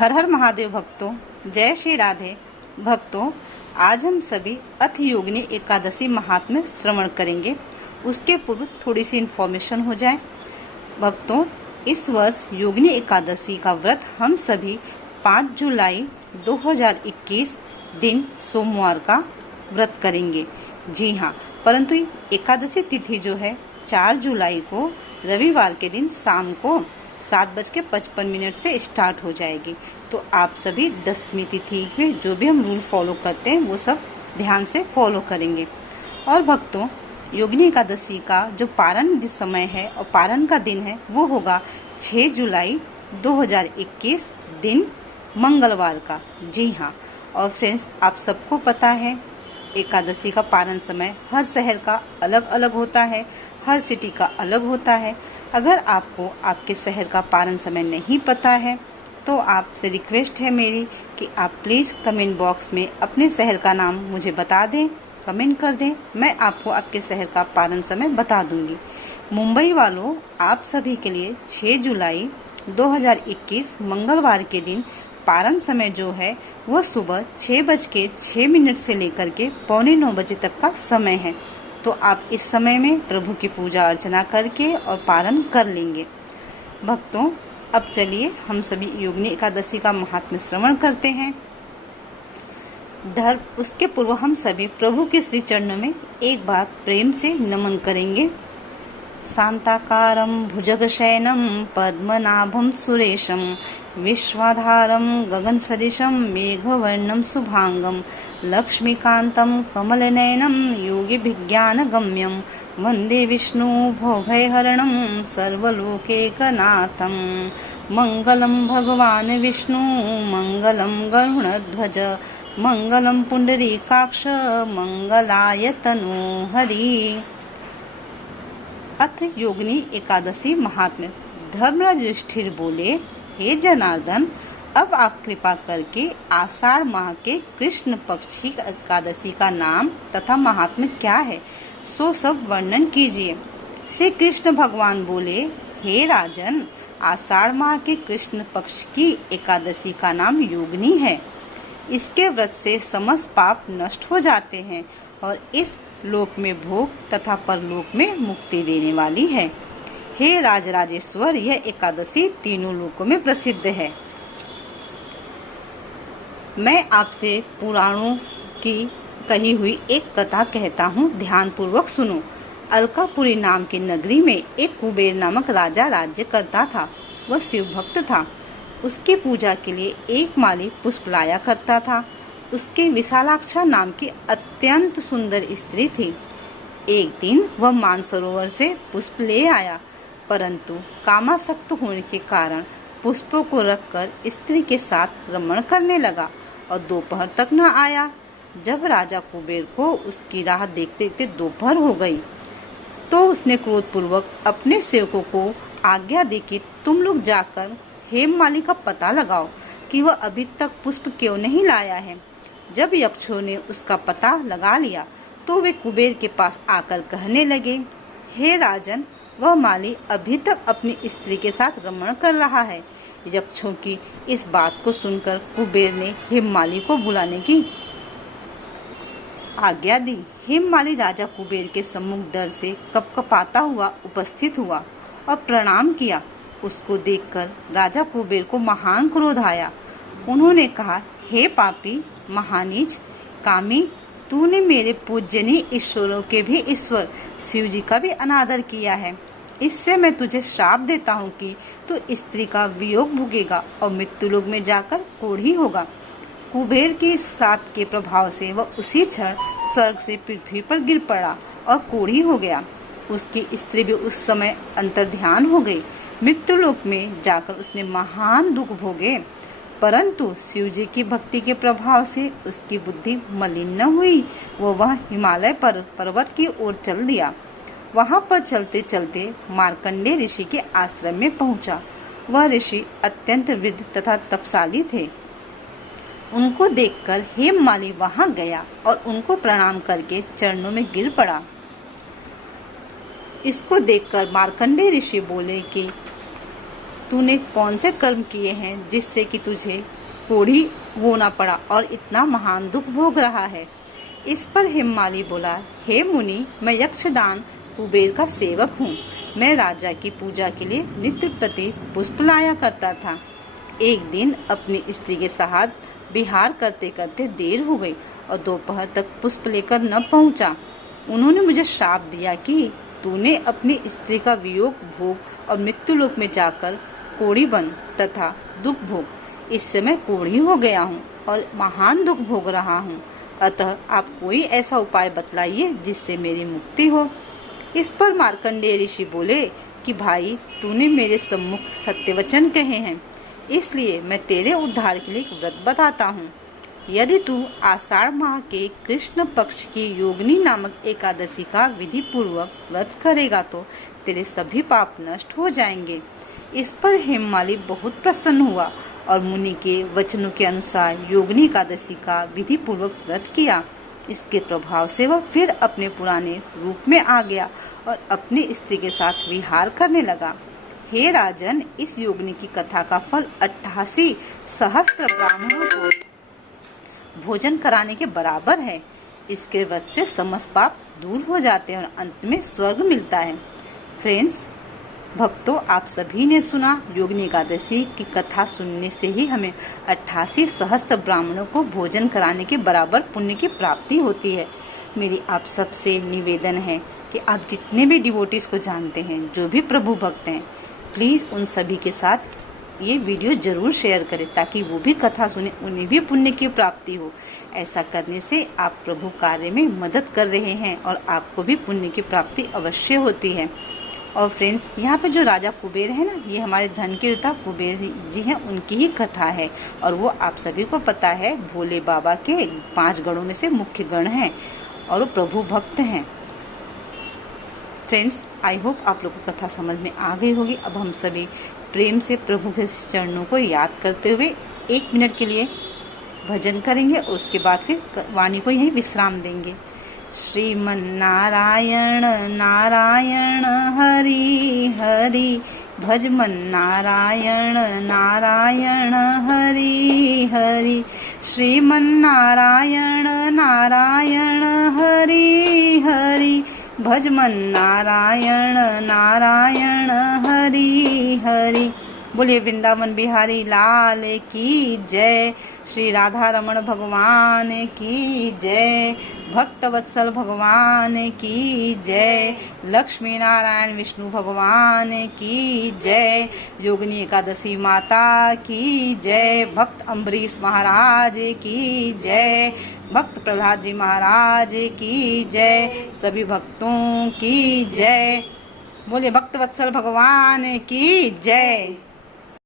हर हर महादेव भक्तों, जय श्री राधे भक्तों। आज हम सभी अथ योगिनी एकादशी महात्म्य श्रवण करेंगे। उसके पूर्व थोड़ी सी इन्फॉर्मेशन हो जाए भक्तों। इस वर्ष योगिनी एकादशी का व्रत हम सभी 5 जुलाई 2021 दिन सोमवार का व्रत करेंगे। जी हाँ, परंतु एकादशी तिथि जो है 4 जुलाई को रविवार के दिन शाम को 7:55 से स्टार्ट हो जाएगी। तो आप सभी 10वीं तिथि में जो भी हम रूल फॉलो करते हैं वो सब ध्यान से फॉलो करेंगे। और भक्तों, योगिनी एकादशी का जो पारण जिस समय है और पारण का दिन है वो होगा 6 जुलाई 2021 दिन मंगलवार का। जी हाँ, और फ्रेंड्स, आप सबको पता है एकादशी का पारण समय हर शहर का अलग अलग होता है, हर सिटी का अलग होता है। अगर आपको आपके शहर का पारण समय नहीं पता है तो आपसे रिक्वेस्ट है मेरी कि आप प्लीज़ कमेंट बॉक्स में अपने शहर का नाम मुझे बता दें, कमेंट कर दें। मैं आपको आपके शहर का पारण समय बता दूंगी। मुंबई वालों, आप सभी के लिए 6 जुलाई 2021 मंगलवार के दिन पारण समय जो है वो सुबह 6:06 से लेकर के 8:45 बजे तक का समय है। तो आप इस समय में प्रभु की पूजा अर्चना करके और पारण कर लेंगे। भक्तों, अब चलिए हम सभी योगिनी एकादशी का महात्म्य श्रवण करते हैं। उसके पूर्व हम सभी प्रभु के श्री चरणों में एक बार प्रेम से नमन करेंगे। शांताकारं भुजगशयनं पद्मनाभं सुरेशं विश्वाधारं गगनसदृशं मेघवर्णं शुभांगं लक्ष्मीकान्तं कमलनयनं योगिभिज्ञानगम्यं वन्दे विष्णु भवभयहरणं सर्वलोकैकनाथं। मङ्गलं भगवान् विष्णु मङ्गलं गरुडध्वज मङ्गलं पुण्डरीकाक्ष मङ्गलाय तनोहरि। अथ योगिनी एकादशी महात्म्य। धर्मराज युधिष्ठिर बोले, हे जनार्दन, अब आप कृपा करके आषाढ़ माह के कृष्ण पक्ष की एकादशी का नाम तथा महात्म्य क्या है सो सब वर्णन कीजिए। श्री कृष्ण भगवान बोले, हे राजन, आषाढ़ माह के कृष्ण पक्ष की एकादशी का नाम योगिनी है। इसके व्रत से समस्त पाप नष्ट हो जाते हैं और इस लोक में भोग तथा परलोक में मुक्ति देने वाली है। हे राजराजेश्वर, यह एकादशी तीनों लोकों में प्रसिद्ध है। मैं आपसे पुराणों की कही हुई एक कथा कहता हूँ, ध्यान पूर्वक सुनो। अलकापुरी नाम की नगरी में एक कुबेर नामक राजा राज्य करता था। वह शिव भक्त था। उसकी पूजा के लिए एक माली पुष्प लाया करता था। उसके विशालाक्षा नाम की अत्यंत सुंदर स्त्री थी। एक दिन वह मानसरोवर से पुष्प ले आया, परंतु कामासक्त होने के कारण पुष्पों को रखकर स्त्री के साथ रमण करने लगा और दोपहर तक न आया। जब राजा कुबेर को उसकी राह देखते देखते दोपहर हो गई तो उसने क्रोधपूर्वक अपने सेवकों को आज्ञा दी कि तुम लोग जाकर हेममाली का पता लगाओ कि वह अभी तक पुष्प क्यों नहीं लाया है। जब यक्षों ने उसका पता लगा लिया तो वे कुबेर के पास आकर कहने लगे, हे राजन, वह माली अभी तक अपनी स्त्री के साथ रमण कर रहा है। यक्षों की इस बात को सुनकर कुबेर ने हेममाली को बुलाने की आज्ञा दी। हेममाली राजा कुबेर के सम्मुख डर से कपकपाता हुआ उपस्थित हुआ और प्रणाम किया। उसको देखकर राजा कुबेर को महान क्रोध आया। उन्होंने कहा, हे पापी, महानीच, कामी, तूने मेरे पूजनीय ईश्वरों के भी ईश्वर शिव जी का भी अनादर किया है। इससे मैं तुझे श्राप देता हूँ कि तू स्त्री का वियोग भोगेगा और मृत्युलोक में जाकर कोढ़ी होगा। कुबेर के श्राप के प्रभाव से वह उसी क्षण स्वर्ग से पृथ्वी पर गिर पड़ा और कोढ़ी हो गया। उसकी स्त्री भी उस समय अंतर्ध्यान हो गई। मृत्युलोक में जाकर उसने महान दुख भोगे, परंतु शिव जी की भक्ति के प्रभाव से उसकी बुद्धि मलिन न हुई। वह हिमालय पर्वत की ओर चल दिया। वहां पर चलते चलते मार्कंडेय ऋषि के आश्रम में पहुंचा। वह ऋषि अत्यंत वृद्ध तथा तपशाली थे। उनको देखकर हेममाली वहां गया और उनको प्रणाम करके चरणों में गिर पड़ा। इसको देखकर मार्कंडेय ऋषि बोले कि तूने कौन से कर्म किए हैं जिससे कि तुझे कोढ़ी होना पड़ा और इतना महान दुख भोग रहा है। इस पर हेममाली बोला, हे मुनि, मैं यक्षदान कुबेर का सेवक हूँ। मैं राजा की पूजा के लिए नित्य प्रति पुष्प लाया करता था। एक दिन अपनी स्त्री के साथ विहार करते करते देर हो गई और दोपहर तक पुष्प लेकर न पहुँचा। उन्होंने मुझे श्राप दिया कि तूने अपनी स्त्री का वियोग भोग और मृत्युलोक में जाकर कोढ़ी बन तथा दुख भोग। इस समय कोढ़ी हो गया हूँ और महान दुख भोग रहा हूँ। अतः आप कोई ऐसा उपाय बतलाइए जिससे मेरी मुक्ति हो। इस पर मार्कंडेय ऋषि बोले कि भाई, तूने मेरे सम्मुख सत्य वचन कहे हैं, इसलिए मैं तेरे उद्धार के लिए एक व्रत बताता हूँ। यदि तू आषाढ़ माह के कृष्ण पक्ष की योगिनी नामक एकादशी का विधि पूर्वक व्रत करेगा तो तेरे सभी पाप नष्ट हो जाएंगे। इस पर हेममाली बहुत प्रसन्न हुआ और मुनि के वचनों के अनुसार योगिनी एकादशी का विधि पूर्वक व्रत किया। इसके प्रभाव से वह फिर अपने पुराने रूप में आ गया और अपनी स्त्री के साथ विहार करने लगा। हे राजन, इस योगिनी की कथा का फल 88 सहस्त्र ब्राह्मणों को भोजन कराने के बराबर है। इसके व्रत से समस्त पाप दूर हो जाते हैं और अंत में स्वर्ग मिलता है। फ्रेंड्स, भक्तों, आप सभी ने सुना योगिनी एकादशी की कथा सुनने से ही हमें 88 सहस्त्र ब्राह्मणों को भोजन कराने के बराबर पुण्य की प्राप्ति होती है। मेरी आप सबसे निवेदन है कि आप जितने भी डिवोटीज को जानते हैं, जो भी प्रभु भक्त हैं, प्लीज उन सभी के साथ ये वीडियो जरूर शेयर करें ताकि वो भी कथा सुने, उन्हें भी पुण्य की प्राप्ति हो। ऐसा करने से आप प्रभु कार्य में मदद कर रहे हैं और आपको भी पुण्य की प्राप्ति अवश्य होती है। और फ्रेंड्स, यहाँ पे जो राजा कुबेर है ना, ये हमारे धन के देवता कुबेर जी हैं, उनकी ही कथा है और वो आप सभी को पता है भोले बाबा के 5 गणों में से मुख्य गण हैं और वो प्रभु भक्त हैं। फ्रेंड्स, आई होप आप लोगों को कथा समझ में आ गई होगी। अब हम सभी प्रेम से प्रभु के चरणों को याद करते हुए 1 मिनट के लिए भजन करेंगे और उसके बाद फिर वाणी को यहीं विश्राम देंगे। श्रीमन नारायण नारायण हरि हरि, भजमन नारायण नारायण हरि हरि। श्रीमन नारायण नारायण हरि हरि, भजमन नारायण नारायण हरि हरि। बोलिए वृंदावन बिहारी लाल की जय। श्री राधा रमण भगवान की जय। भक्त वत्सल भगवान की जय। लक्ष्मी नारायण विष्णु भगवान की जय। योगिनी एकादशी माता की जय। भक्त अम्बरीश महाराज की जय। भक्त प्रहलाद जी महाराज की जय। सभी भक्तों की जय। बोले भक्त वत्सल भगवान की जय।